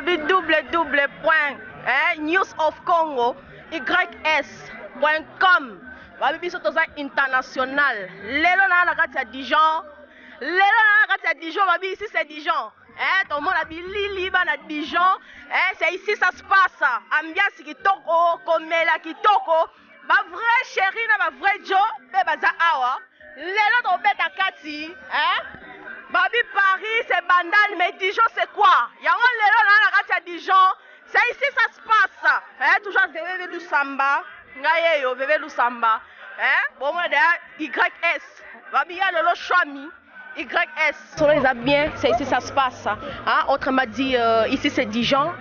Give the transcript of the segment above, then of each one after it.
www.newsofcongo.ys.com. Babi biso toza international. Lelo na kati ya Dijon. Babi ici c'est Dijon. Tout le monde a Lili à Dijon. C'est ici ça se passe. Ambiance kitoko, komela kitoko. Ba vrai chéri na ba vrai Joe, be baza awa. Lelo to beta kati, Babi Paris c'est bandal, mais Dijon c'est quoi? Yango lelo na kati ya Dijon. C'est ici ça se passe. Toujours Veve du Samba. Ngayeyo Veve du Samba. Bon moi derrière YS. Babi ya lelo Chami. YS. Cela bien, c'est ici ça se passe. Autrement dit, ici c'est Dijon.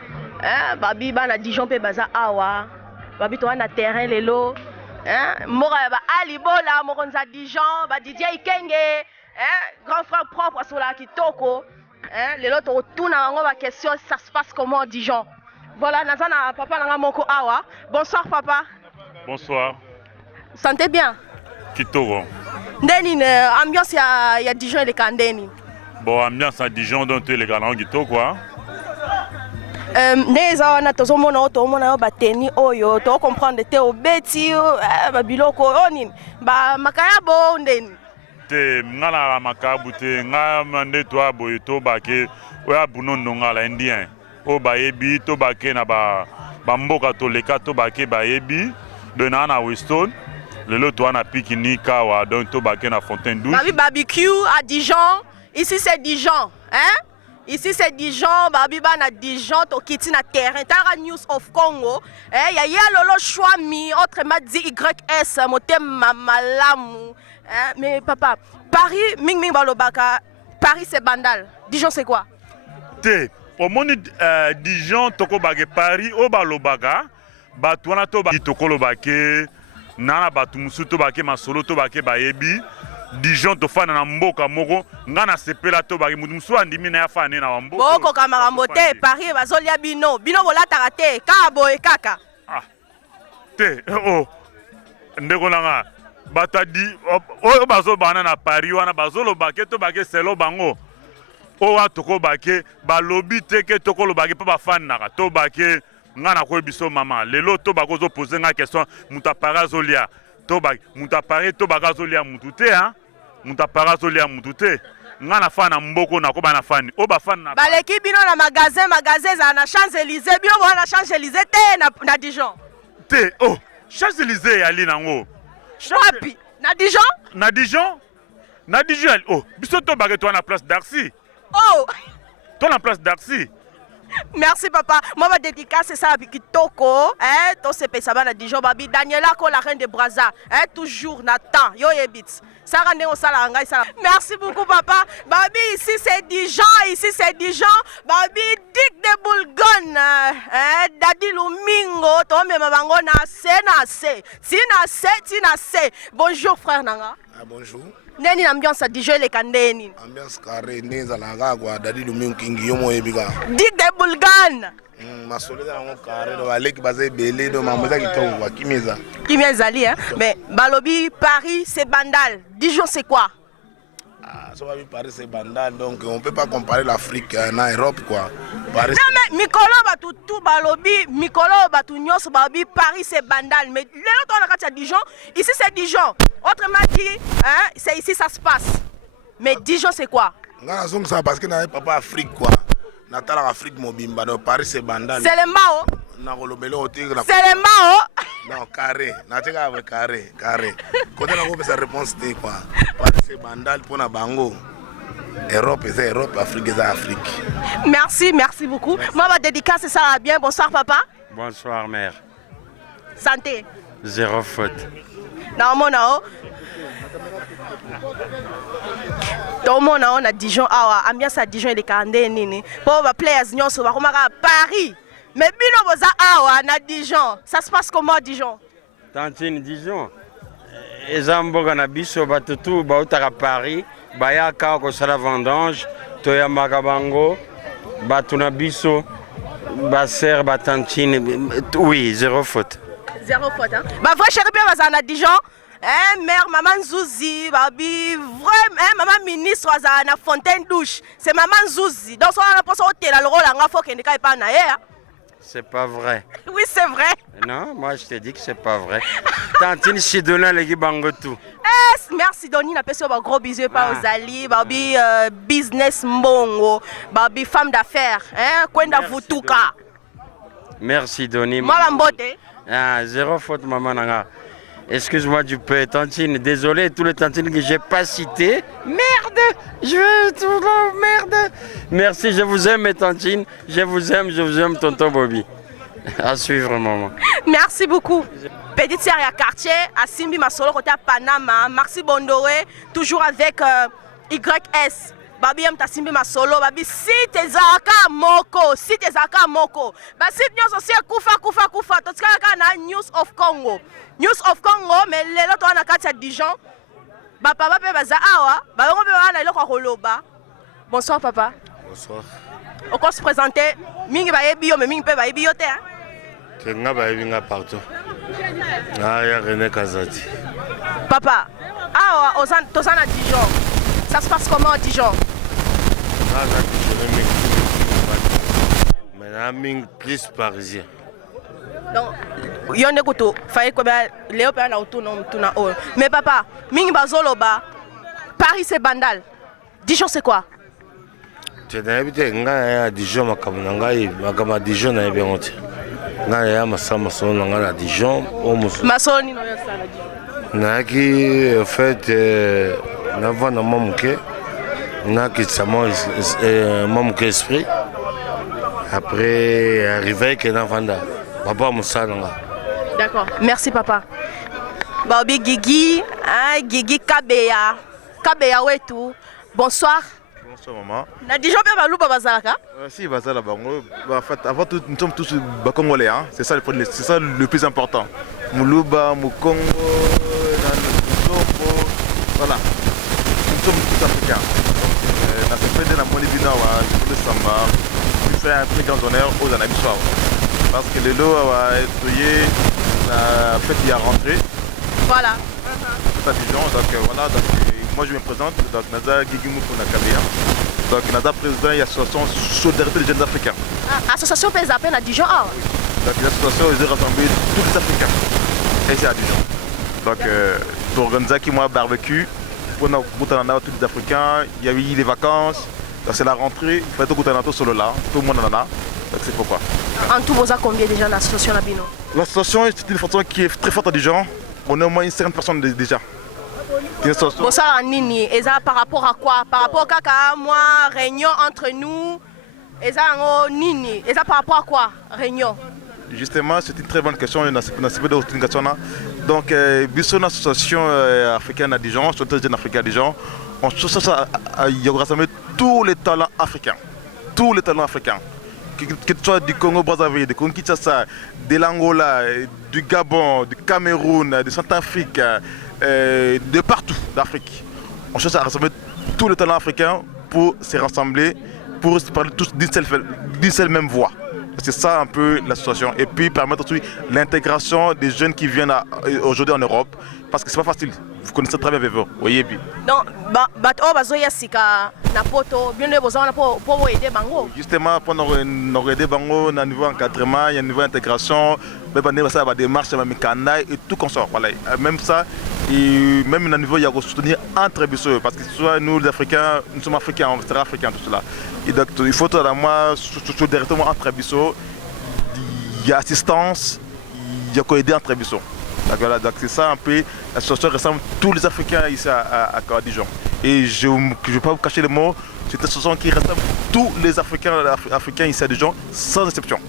Babi na Dijon pe baza awa. Babi to na terrain lelo. Mora ba Alibola, moronza Dijon, ba Didier Ikenge. Grand frère propre sur la kitoko. Lelo to tuna ngo ba question ça se passe comment Dijon. Voilà, nazana papa nanga moko awa. Bonsoir papa. Bonsoir. Sentez bien. Kitoko. Ndeni ambiance ya Dijon le kandeni. Bon ambiance à Dijon donc les gars kitoko quoi. Neza wana tozomona bateni oyo to comprendre te obeti ba biloko onini ba makayabo ndeni. Te ngala makabu te ngamande to aboy to bake oya bunondo ngala indien. O bayebi to bake na ba mboka to leka to bake bayebi de na Weston. Le lot on a pique-nique kawa donc to bake na Fontaine Douce. Babi barbecue à Dijon. Ici c'est Dijon, Ici c'est Dijon, babi na Dijon to kiti na terrain. Tara News of Congo. Ya lolo Chami, autrement dit YS motema malamu. Mais papa, Paris ming balobaka. Paris c'est bandal. Dijon c'est quoi? Te, au monde Dijon toko bagé Paris au balobaka. Batouana to ba toko lobake. Nana batu musuto bake masolo to bake bayebi Dijon to fana na mboka moko ngana sepela to bake mutu musu andimi na ya fana na mboka boko kamara mbote Paris bazolia bino bolata te kabo e kaka te ndeko nanga batadi o bazo bana na Paris wana bazolo bake to bake selo bango o wa toko bake balobi te ke toko lo bake pa ba fana na to bake ngana ko biso mama lelo to bakozo poser nga question mutapara zolia to ba mutapare to bagazolia mutute mutapara zolia mutute ngana fana mboko na ko bana fani o ba fana baleki bino na magasin za na Champs-Élysées bino na Champs-Élysées te na Dijon te Champs-Élysées ali nango Chapi na Dijon biso to bagé toi na place d'Arcy to na place d'Arcy. Merci papa. Moi ma dédicace c'est ça avec Kitoko, to se pesa na Dijon babi Daniela ko la reine de Brazza, toujours Nathan, yo yebit. Ça rende on sala ngai ça. Merci beaucoup papa. Babi ici c'est Dijon, babi Dick de Boulgon, Daddy Lumingo, to me mabango na se. Tina se. Bonjour frère nanga. Bonjour. Neni ambiance à Dijon le kandeni. Ambiance carré neza la kwa Daddy Lumingo kingi yomo yebika. Dick de Boulgon. Masoleza ngo carré do aleki bazé belé do mamoza kitoko kwa kimeza. Kimeza ali mais balobi Paris c'est bandal. Dijon c'est quoi? So Paris c'est bandal donc on peut pas comparer l'Afrique na Europe quoi. Paris. Non mais Mikolo batu tout balobi, Mikolo batu nyos balobi Paris c'est bandal mais lelo to na kati ya Dijon, ici c'est Dijon. Autrement dit, c'est ici ça se passe. Mais Dijon c'est quoi? Ngana zong ça parce que na papa Afrique quoi. Natal Afrique mobimba do Paris c'est bandal. C'est le mao. Na kolobelo otigre. C'est le mao. Non carré, na teka avec carré. Quand on a compris sa réponse c'est quoi? Paris c'est bandal pour na bango. Europe c'est Europe, Afrique c'est Afrique. Merci beaucoup. Merci. Moi ma dédicace ça va bien. Bonsoir papa. Bonsoir mère. Santé. Zéro faute. Non. Tomona on a Dijon awa ambiance à Dijon et kandé nini. Pour les players nyonso ba komaka Paris. Mais bino boza awa na Dijon. Ça se passe comment Dijon? Tantine Dijon. Ezamboga na biso batutu ba utaka Paris, baya ka ko sala vendange, toya makabango, batuna biso, ba ser ba tantine. Oui, zéro faute. Zéro faute Bah vrai chéri bien baza na Dijon. mère maman Nzouzi babi vrai maman ministre aza na Fontaine Douche c'est maman Nzouzi donc on a pensé au télé le rôle nga faut kende kai pa na ye. C'est pas vrai. Oui, c'est vrai. Non, moi je te dis que c'est pas vrai. Tantine Sidona les bango tout. Merci Doni na pesi ba gros bisous pa ozali babi business mbongo babi femme d'affaires kwenda vutuka. Merci Doni. Moi mbote. Ah, zéro faute maman nanga. Excuse-moi du peu, Tantine, désolé, tous les tantines que j'ai pas cités. Merde, merde. Merci, je vous aime mes tantines, je vous aime tonton Bobby. À suivre maman. Merci beaucoup. Petite sœur à quartier, à Simbi Masolo côté à Panama, Maxi Bondoré, toujours avec YS. Babi am ta Simbi Masolo, babi si te zaka moko, Ba si news aussi kufa, to tsaka na News of Congo. News of Congo, mais lelo to na kati ya Dijon. Ba papa pe baza awa, ba ngo pe wana iloko koloba. Bonsoir papa. Bonsoir. On se présenter, mingi ba yebi yo mais mingi pe ba yebi yo te hein. Kenga ba yebi nga partout. Ah ya René Kazati. Papa, awa tozana Dijon. Ça se passe comment à Dijon? Mais plus parisien. Donc, il y a un écoute, il faut que Léo Père na autour na o. Mais papa, mingi bazoloba, Paris c'est Bandal. Dijon c'est quoi? Tu n'as habité nga Dijon makama Dijon na ebonte. Nga ya masama so nga Dijon o muso. Masoni no ya sala Dijon. Na qui en fait na vana mamuke na qui samo mamuke esprit. Après arrivé que na vanda. Papa Moussalanga. D'accord, merci papa. Babi Guigui, Guigui Kabeya Wetu. Bonsoir. Bonsoir maman. Na Dijon pe baluba bazalaka? Si bazala bango. En fait, avant tout, nous sommes tous Congolais, hein. C'est ça le plus important. Muluba, Mukongo, voilà. Nous sommes tous africains. Dans ce pays de la Molibina, nous faisons un très grand honneur aux Anabissois. Parce que le lot a été la fête qui a rentré. Voilà. C'est à Dijon, donc voilà. Donc, moi je me présente, donc Naza Guigimou Kabeya. Donc Naza président de l'association Solidarité des jeunes africains. Association Pays appelle à Dijon. Donc l'association ils ont rassemblé tous les Africains. Et c'est à Dijon. Donc pour organiser qui moi barbecue, pour nous tous les Africains, il y a eu les vacances, c'est la rentrée, il fallait tout le solo là, tout le monde en a. Donc c'est pourquoi. En tout, vous avez combien déjà dans l'association Labino? L'association c'est une association qui est très forte à Dijon. On est au moins une certaine personne déjà. Bon ça Nini, et ça par rapport à quoi? Par rapport à moi, réunion entre nous, et ça Nini, et ça par rapport à quoi? Réunion? Justement, c'est une très bonne question. Il y a une question. Donc, Bisson Association africaine à Dijon, Société jeune africaine à Dijon, on cherche à rassembler tous les talents africains. Tous les talents africains. Que ce soit du Congo-Brazzaville, du Congo-Kinshasa, de l'Angola, du Gabon, du Cameroun, de Centrafrique, de partout d'Afrique. On cherche à rassembler tous les talents africains pour se rassembler, pour se parler tous d'une seule même voix. C'est ça un peu l'association. Et puis permettre aussi l'intégration des jeunes qui viennent aujourd'hui en Europe. Parce que c'est pas facile. Vous connaissez très bien Vevo. Voyez bien. Donc, justement, pour nous aider au niveau encadrement, il y a un niveau intégration, la démarche, et tout comme ça. Voilà. Même ça, et même au niveau, il y a soutenir entre bisous. Parce que soit nous, les Africains, nous sommes Africains, on restera Africains, tout cela. Et donc, il faut tout à moi, directement entre bisous, il y a assistance, il y a quoi aider entre bisous. Donc c'est ça un peu, l'association ressemble tous les Africains ici à Dijon. Et je ne vais pas vous cacher les mots, c'est une association qui ressemble tous les Africains ici à Dijon, sans exception.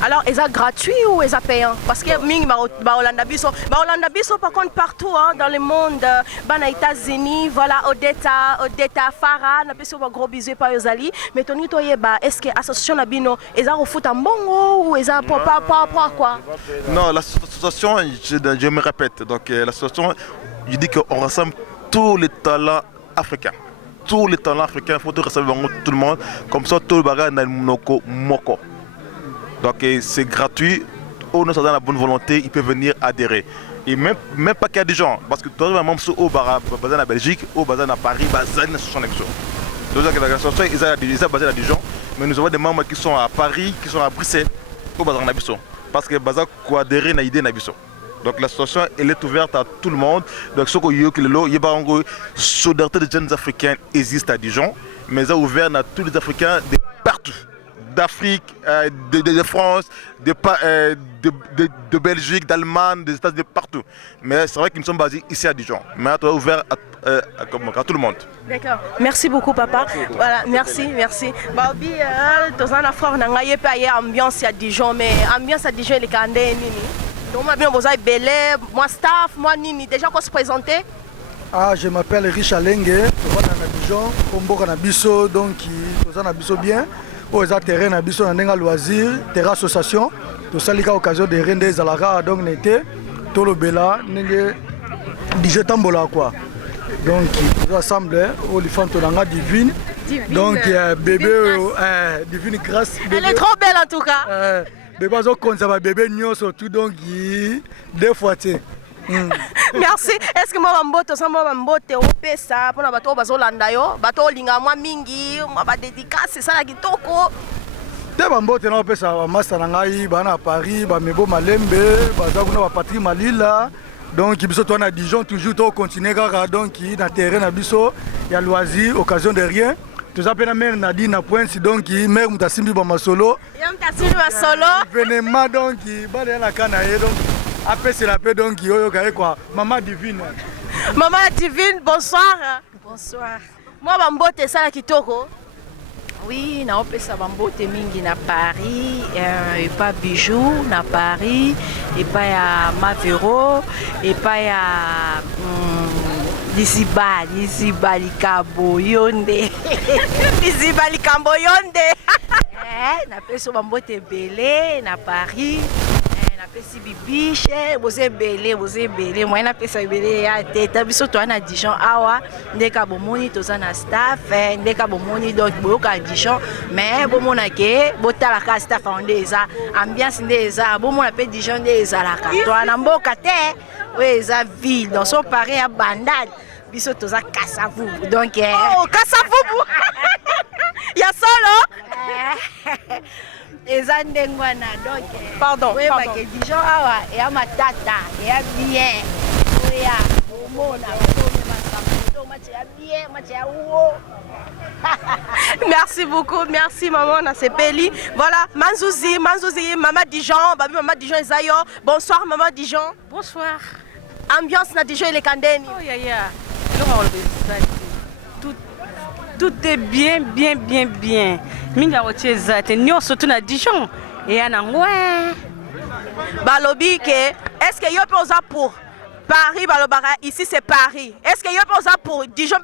Alors, est-ce gratuit ou est-ce payant? Parce que Holanda Biso par contre partout dans le monde, aux États-Unis, voilà, Odetta, Farah, on a un gros bisou par Yozali. Mais Tony Toyeba, est-ce que l'association Nabino, est-ce au foot en bongo ou est-ce pour quoi? Non, l'association, je me répète, donc l'association, je dis qu'on rassemble tous les talents africains. Tous les talents africains, il faut tout rassembler tout le monde, comme ça tout le bagage n'a moko. Donc c'est gratuit, on nous a la bonne volonté, ils peuvent venir adhérer. Et même pas qu'il y a des gens, parce que toi, même si au bazar en Belgique, au bazar à Paris, bazar en association avec ça. Donc l'association ils ont basé à Dijon, mais nous avons des membres qui sont à Paris, qui sont à Bruxelles, au bazar en Abisso. Parce que bazar quoi adhérer à l'idée Nabisso. Donc l'association elle est ouverte à tout le monde. Donc ce que la solidarité des jeunes africains existe à Dijon, mais elle est ouverte à tous les Africains de partout. D'Afrique, de France, de Belgique, d'Allemagne, des États-Unis, partout. Mais c'est vrai qu'ils sont basés ici à Dijon. Mais c'est ouvert à tout le monde. D'accord. Merci beaucoup, papa. Voilà, merci. Babi, dans un affaire, on a eu ambiance à Dijon, mais ambiance à Dijon, il est quand même donc, moi, je suis belé, moi, staff, moi, Nini. Déjà, qu'on se présenter? Je m'appelle Richard Lengue, je suis à Dijon, Combo Nabiso, donc je suis Nabiso bien. Au terrain Nabiso, on a loisir, terrain association, tout ça, l'occasion de rendre des alara, donc l'été, tout le bela, Dijon Tambola quoi. Donc, nous assemblés, au Lifant, on a divine. Donc, bébé, divine grâce. Elle est trop belle en tout cas. Bébé, bébé, surtout, donc, deux fois. Merci. Est-ce que moi je suis ça pour bato bazolanda yo bato linga mwa mingi ba dédicace ça la kitoko te bambote na opesa ba master na ngai bana Paris ba mebo malembe baza kuna ba Patrick Malila donc biso to na Dijon toujours to continuer kaka donc na terrain na biso ya loisir occasion de rien tout appelle mère Nadine na point donc mère mutasimbi ba masolo ya mutasimbi ba solo événement donc bale na kana donc après c'est la paix donc quoi maman divine. Maman divine, bonsoir. Bonsoir. Moi bambote ça la kitoko. Oui, na opesa bambote mingi na Paris, et pas Bijou na Paris, et pas ya Mavero, et pas ya Lisiba Likambo Yonde. Lisiba Likambo Yonde. Na peso bambote belé na Paris. Si bibiche vous belé moi na pesa belé ya teta biso to na Dijon awa ndeka bomoni to na staff ndeka bomoni donc boyoka Dijon mais bomona ke botala ka staff ondeza ambiance ndeza bomona pe Dijon ndeza la ka to na mboka te weza ville dans son pareil à bandade biso to za Kasavu donc Kasavu ya solo ezandengwana donc pardon que Dijon awa et à matata et à bien oya omona merci beaucoup, merci maman na sepeli. Voilà, Manzouzi, maman Dijon, babi maman Dijon Ezayo. Bonsoir maman Dijon. Bonsoir. Ambiance na Dijon et Kandeni. Oh ya. Tout est bien. Minga wotie zate nyo surtout na Dijon. Et anangwe. Balobi ke est-ce que yo posa pour Paris balobara ici c'est Paris. Est-ce que yo posa pour Dijon